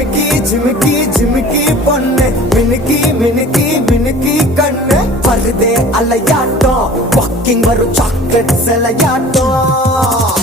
ஜிமிக்கி ஜிமிக்கி ஜிமிக்கி பொண்ணு மினுக்கி மினுக்கி மினுக்கி கண்ணு வருதே அலையாட்டம் வாக்கிங் வரும் சாக்லேட் சிலையாட்டம்